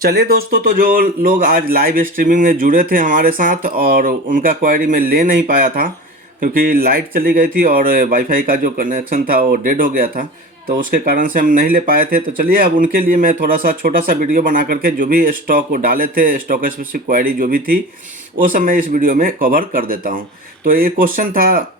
चलिए दोस्तों, तो जो लोग आज लाइव स्ट्रीमिंग में जुड़े थे हमारे साथ और उनका क्वेरी मैं ले नहीं पाया था क्योंकि लाइट चली गई थी और वाईफाई का जो कनेक्शन था वो डेड हो गया था, तो उसके कारण से हम नहीं ले पाए थे। तो चलिए अब उनके लिए मैं थोड़ा सा छोटा सा वीडियो बना करके जो भी स्टॉक वो डाले थे, स्टॉक स्पेसिफिक क्वेरी जो भी थी, वो सब मैं इस वीडियो में कवर कर देता हूँ। तो ये क्वेश्चन था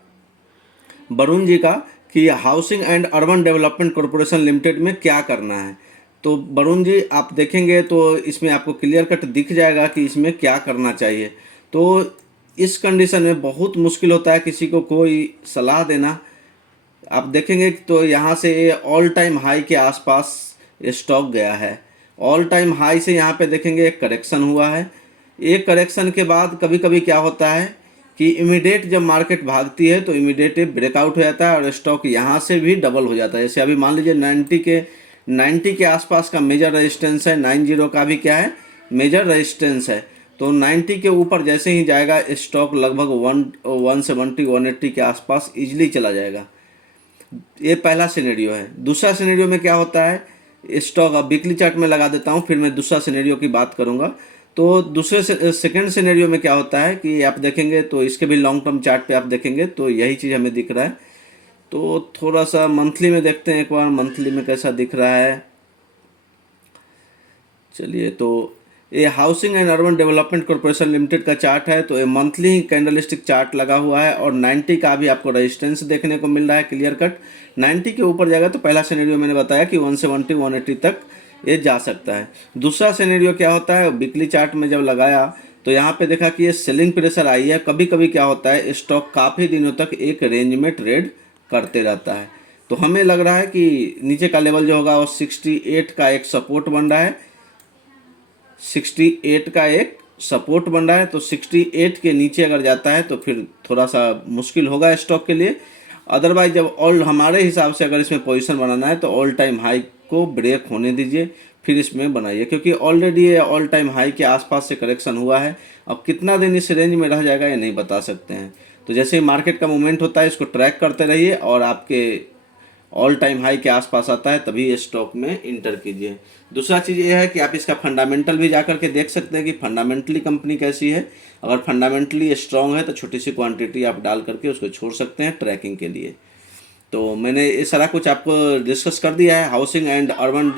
वरुण जी का कि housing and urban development corporation limited में क्या करना है। तो वरुण जी आप देखेंगे तो इसमें आपको क्लियर कट दिख जाएगा कि इसमें क्या करना चाहिए। तो इस कंडीशन में बहुत मुश्किल होता है किसी को कोई सलाह देना। आप देखेंगे तो यहाँ से ये ऑल टाइम हाई के आसपास स्टॉक गया है। ऑल टाइम हाई से यहाँ पे देखेंगे एक करेक्शन हुआ है। एक करेक्शन के बाद कभी कभी क्या होता है कि इमीडिएट जब मार्केट भागती है तो इमीडिएट ब्रेकआउट हो जाता है और स्टॉक यहाँ से भी डबल हो जाता है। जैसे अभी मान लीजिए 90 के आसपास का मेजर रेजिस्टेंस है, 90 का भी क्या है मेजर रेजिस्टेंस है। तो 90 के ऊपर जैसे ही जाएगा स्टॉक लगभग 170 180 के आसपास इजीली चला जाएगा। ये पहला सिनेरियो है। दूसरा सिनेरियो में क्या होता है, स्टॉक अब वीकली चार्ट में लगा देता हूँ, फिर मैं दूसरा सिनेरियो की बात करूँगा। तो दूसरे सेकंड सिनेरियो में क्या होता है कि आप देखेंगे तो इसके भी लॉन्ग टर्म चार्ट पे आप देखेंगे तो यही चीज़ हमें दिख रहा है। तो थोड़ा सा मंथली में देखते हैं एक बार, मंथली में कैसा दिख रहा है। चलिए, तो ये housing and urban development corporation limited का चार्ट है। तो ये मंथली कैंडलस्टिक चार्ट लगा हुआ है और 90 का भी आपको रेजिस्टेंस देखने को मिल रहा है क्लियर कट। 90 के ऊपर जाएगा तो पहला सिनेरियो मैंने बताया कि 170 180 तक ये जा सकता है। दूसरा सिनेरियो क्या होता है, वीकली चार्ट में जब लगाया तो यहाँ पे देखा कि ये सेलिंग प्रेशर आई है। कभी कभी क्या होता है स्टॉक काफ़ी दिनों तक एक रेंज में ट्रेड करते रहता है। तो हमें लग रहा है कि नीचे का लेवल जो होगा वो 68 का एक सपोर्ट बन रहा है, 68 का एक सपोर्ट बन रहा है। तो 68 के नीचे अगर जाता है तो फिर थोड़ा सा मुश्किल होगा स्टॉक के लिए। अदरवाइज जब ऑल हमारे हिसाब से अगर इसमें पोजीशन बनाना है तो ऑल टाइम हाई को ब्रेक होने दीजिए, फिर इसमें बनाइए, क्योंकि ऑलरेडी ये ऑल टाइम हाई के आसपास से करेक्शन हुआ है। अब कितना दिन इस रेंज में रह जाएगा ये नहीं बता सकते हैं। तो जैसे ही मार्केट का मूवमेंट होता है इसको ट्रैक करते रहिए और आपके ऑल टाइम हाई के आसपास आता है तभी ये स्टॉक में इंटर कीजिए। दूसरा चीज़ ये है कि आप इसका फंडामेंटल भी जा करके देख सकते हैं कि फंडामेंटली कंपनी कैसी है। अगर फंडामेंटली स्ट्रांग है तो छोटी सी क्वांटिटी आप डाल करके उसको छोड़ सकते हैं ट्रैकिंग के लिए। तो मैंने ये सारा कुछ आपको डिस्कस कर दिया है housing and urban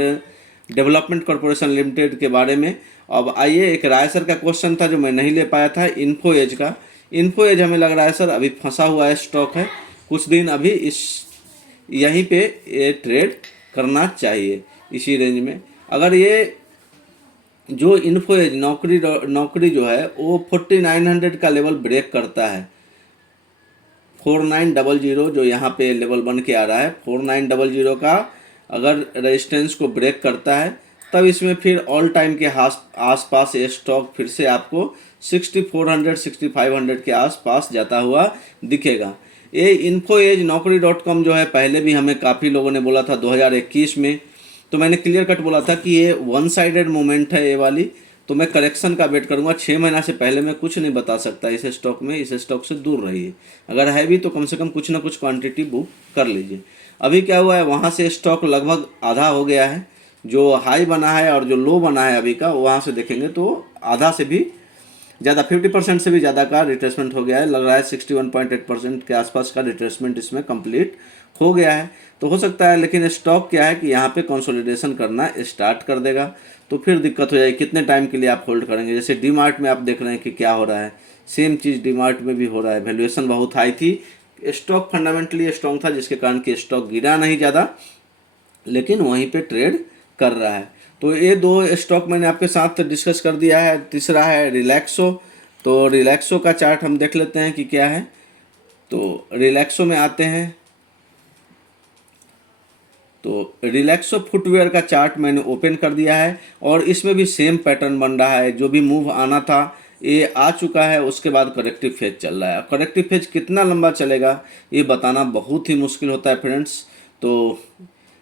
development corporation limited के बारे में। अब आइए, एक राय सर का क्वेश्चन था जो मैं नहीं ले पाया था, इन्फो एज का। इन्फो एज हमें लग रहा है सर अभी फंसा हुआ है स्टॉक है, कुछ दिन अभी इस यहीं पे ये ट्रेड करना चाहिए इसी रेंज में। अगर ये जो इन्फो एज नौकरी जो है वो 4900 का लेवल ब्रेक करता है, 4900 जो यहाँ पे लेवल बन के आ रहा है, 4900 का अगर रेजिस्टेंस को ब्रेक करता है तब इसमें फिर ऑल टाइम के आसपास ये स्टॉक फिर से आपको 6400 6500 के आसपास जाता हुआ दिखेगा। ये इन्फो एज naukri.com जो है पहले भी हमें काफ़ी लोगों ने बोला था 2021 में, तो मैंने क्लियर कट बोला था कि ये वन साइडेड मूवमेंट है ये वाली। तो मैं करेक्शन का वेट करूंगा, 6 महीना से पहले मैं कुछ नहीं बता सकता इस स्टॉक में। इस स्टॉक से दूर रहिए, अगर है भी तो कम से कम कुछ ना कुछ क्वांटिटी बुक कर लीजिए। अभी क्या हुआ है, वहाँ से स्टॉक लगभग आधा हो गया है। जो हाई बना है और जो लो बना है अभी का, वहाँ से देखेंगे तो आधा से भी ज़्यादा, 50% से भी ज़्यादा का रिट्रेसमेंट हो गया है। लग रहा है 61.8% के आसपास का रिट्रेसमेंट इसमें कंप्लीट हो गया है। तो हो सकता है, लेकिन स्टॉक क्या है कि यहाँ पे कंसोलिडेशन करना स्टार्ट कर देगा तो फिर दिक्कत हो जाएगी कितने टाइम के लिए आप होल्ड करेंगे। जैसे डी मार्ट में आप देख रहे हैं कि क्या हो रहा है, सेम चीज़ डी मार्ट में भी हो रहा है। वैल्यूएशन बहुत हाई थी, स्टॉक फंडामेंटली स्ट्रॉन्ग था जिसके कारण कि स्टॉक गिरा नहीं ज़्यादा, लेकिन वहीं पे ट्रेड कर रहा है। तो ये दो स्टॉक मैंने आपके साथ डिस्कस कर दिया है। तीसरा है रिलैक्सो। तो रिलैक्सो का चार्ट हम देख लेते हैं कि क्या है। तो रिलैक्सो में आते हैं तो रिलैक्सो फुटवेयर का चार्ट मैंने ओपन कर दिया है और इसमें भी सेम पैटर्न बन रहा है। जो भी मूव आना था ये आ चुका है, उसके बाद करेक्टिव फेज चल रहा है। करेक्टिव फेज कितना लंबा चलेगा ये बताना बहुत ही मुश्किल होता है फ्रेंड्स, तो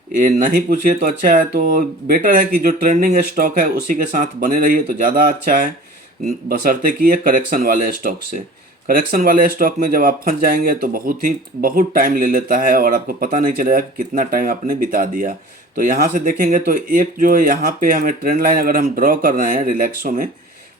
ये नहीं पूछिए तो अच्छा है। तो बेटर है कि जो ट्रेंडिंग स्टॉक है उसी के साथ बने रहिए तो ज़्यादा अच्छा है, बशर्ते कि ये करेक्शन वाले स्टॉक से। करेक्शन वाले स्टॉक में जब आप फंस जाएंगे तो बहुत टाइम ले लेता है और आपको पता नहीं चलेगा कि कितना टाइम आपने बिता दिया। तो यहाँ से देखेंगे तो एक जो यहाँ पे हमें ट्रेंड लाइन अगर हम ड्रॉ कर रहे हैं रिलैक्सो में,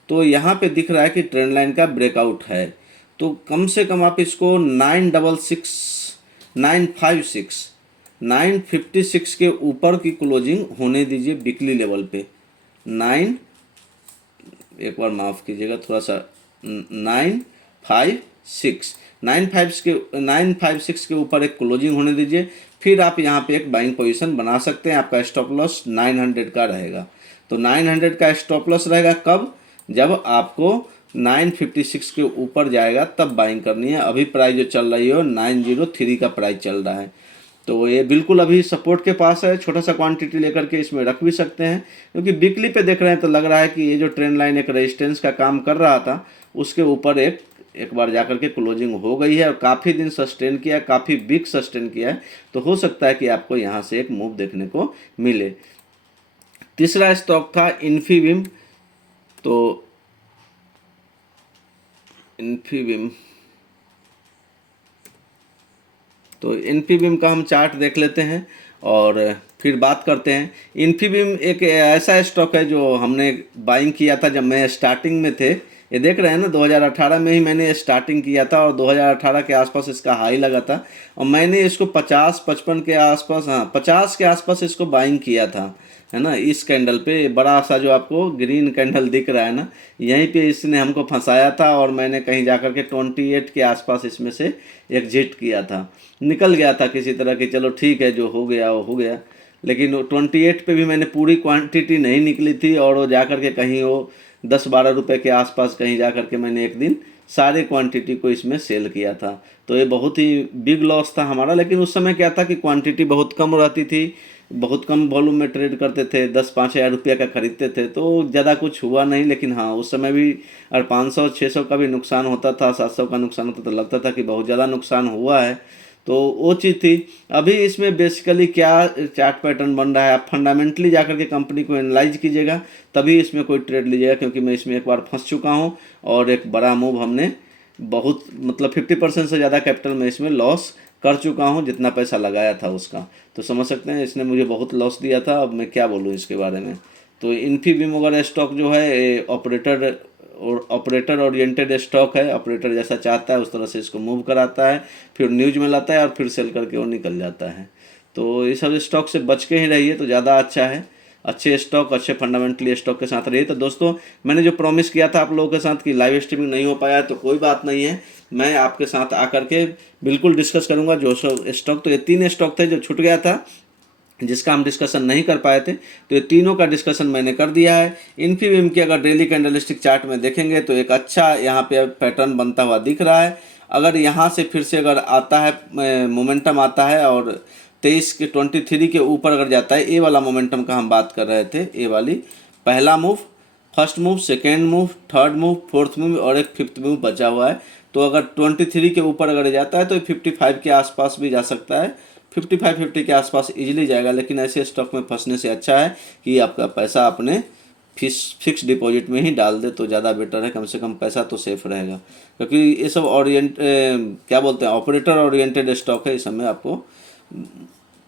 तो यहाँ पे दिख रहा है कि ट्रेंड लाइन का ब्रेकआउट है। तो कम से कम आप इसको 956 के ऊपर की क्लोजिंग होने दीजिए वीकली लेवल पे। एक बार माफ़ कीजिएगा, थोड़ा सा 956 के ऊपर एक क्लोजिंग होने दीजिए, फिर आप यहाँ पे एक बाइंग पोजीशन बना सकते हैं। आपका स्टॉप लॉस 900 का रहेगा। तो 900 का स्टॉप लॉस रहेगा कब? जब आपको 956 के ऊपर जाएगा तब बाइंग करनी है। अभी प्राइस जो चल रही है 903 का प्राइस चल रहा है, तो ये बिल्कुल अभी सपोर्ट के पास है। छोटा सा क्वांटिटी लेकर के इसमें रख भी सकते हैं, क्योंकि वीकली पे देख रहे हैं तो लग रहा है कि ये जो ट्रेंड लाइन एक रेजिस्टेंस का काम कर रहा था, उसके ऊपर एक बार जाकर के क्लोजिंग हो गई है और काफ़ी दिन सस्टेन किया है, काफ़ी वीक सस्टेन किया है। तो हो सकता है कि आपको यहाँ से एक मूव देखने को मिले। तीसरा स्टॉक था इन्फीबीम। तो इन्फीबीम का हम चार्ट देख लेते हैं और फिर बात करते हैं। इन्फीबीम एक ऐसा स्टॉक है जो हमने बाइंग किया था जब मैं स्टार्टिंग में थे। ये देख रहे हैं ना, 2018 में ही मैंने स्टार्टिंग किया था और 2018 के आसपास इसका हाई लगा था और मैंने इसको 50-55 के आसपास, हाँ 50 के आसपास इसको बाइंग किया था, है ना। इस कैंडल पे बड़ा सा जो आपको ग्रीन कैंडल दिख रहा है ना, यहीं पे इसने हमको फंसाया था और मैंने कहीं जाकर के 28 के आसपास इसमें से एग्जिट किया था, निकल गया था किसी तरह की। चलो ठीक है, जो हो गया वो हो गया। लेकिन 28 पे भी मैंने पूरी क्वांटिटी नहीं निकली थी और वो जाकर के कहीं वो 10-12 रुपये के आसपास कहीं जाकर के मैंने एक दिन सारे क्वांटिटी को इसमें सेल किया था। तो ये बहुत ही बिग लॉस था हमारा। लेकिन उस समय क्या था कि क्वांटिटी बहुत कम रहती थी, बहुत कम वॉल्यूम में ट्रेड करते थे, 10-5 हज़ार रुपये का खरीदते थे, तो ज़्यादा कुछ हुआ नहीं। लेकिन हाँ, उस समय भी अगर 500-600 का भी नुकसान होता था, 700 का नुकसान होता, तो लगता था कि बहुत ज़्यादा नुकसान हुआ है। तो वो चीज़ थी। अभी इसमें बेसिकली क्या चार्ट पैटर्न बन रहा है, आप फंडामेंटली जाकर के कंपनी को एनालाइज कीजिएगा, तभी इसमें कोई ट्रेड लीजिएगा। क्योंकि मैं इसमें एक बार फंस चुका हूँ और एक बड़ा मूव हमने बहुत, मतलब 50% से ज़्यादा कैपिटल में इसमें लॉस कर चुका हूँ, जितना पैसा लगाया था उसका। तो समझ सकते हैं इसने मुझे बहुत लॉस दिया था। अब मैं क्या बोलूँ इसके बारे में। तो इन्फीबीम वगैरह स्टॉक जो है ऑपरेटर ओरिएंटेड स्टॉक है। ऑपरेटर जैसा चाहता है उस तरह से इसको मूव कराता है, फिर न्यूज में लाता है और फिर सेल करके वो निकल जाता है। तो ये सब स्टॉक से बच के ही रहिए तो ज़्यादा अच्छा है। अच्छे स्टॉक, अच्छे फंडामेंटली स्टॉक के साथ रहिए। तो दोस्तों, मैंने जो प्रॉमिस किया था आप लोगों के साथ कि लाइव स्ट्रीमिंग नहीं हो पाया तो कोई बात नहीं है, मैं आपके साथ आकर के बिल्कुल डिस्कस करूंगा। जो स्टॉक, तो ये 3 स्टॉक थे जो छूट गया था, जिसका हम डिस्कशन नहीं कर पाए थे, तो ये तीनों का डिस्कशन मैंने कर दिया है। इन्फीबीम की अगर डेली कैंडलस्टिक चार्ट में देखेंगे तो एक अच्छा यहाँ पे पैटर्न बनता हुआ दिख रहा है। अगर यहाँ से फिर से अगर आता है, मोमेंटम आता है और 23 के ऊपर अगर जाता है, ए वाला मोमेंटम का हम बात कर रहे थे, ए वाली पहला move, first move, second move, third move, fourth move और एक फिफ्थ मूव बचा हुआ है। तो अगर 23 के ऊपर अगर जाता है तो 55 के आसपास भी जा सकता है, 55-50 के आसपास इजीली जाएगा। लेकिन ऐसे स्टॉक में फंसने से अच्छा है कि आपका पैसा अपने फिक्स डिपॉजिट में ही डाल दे तो ज़्यादा बेटर है। कम से कम पैसा तो सेफ रहेगा, क्योंकि ये सब क्या बोलते हैं, ऑपरेटर ओरिएंटेड स्टॉक है। इस समय आपको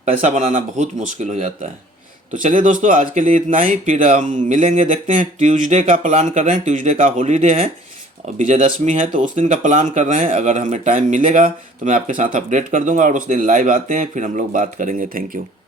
पैसा बनाना बहुत मुश्किल हो जाता है। तो चलिए दोस्तों, आज के लिए इतना ही। फिर हम मिलेंगे, देखते हैं। ट्यूसडे का प्लान कर रहे हैं, ट्यूसडे का हॉलीडे है और विजयदशमी है, तो उस दिन का प्लान कर रहे हैं। अगर हमें टाइम मिलेगा तो मैं आपके साथ अपडेट कर दूंगा और उस दिन लाइव आते हैं, फिर हम लोग बात करेंगे। Thank you.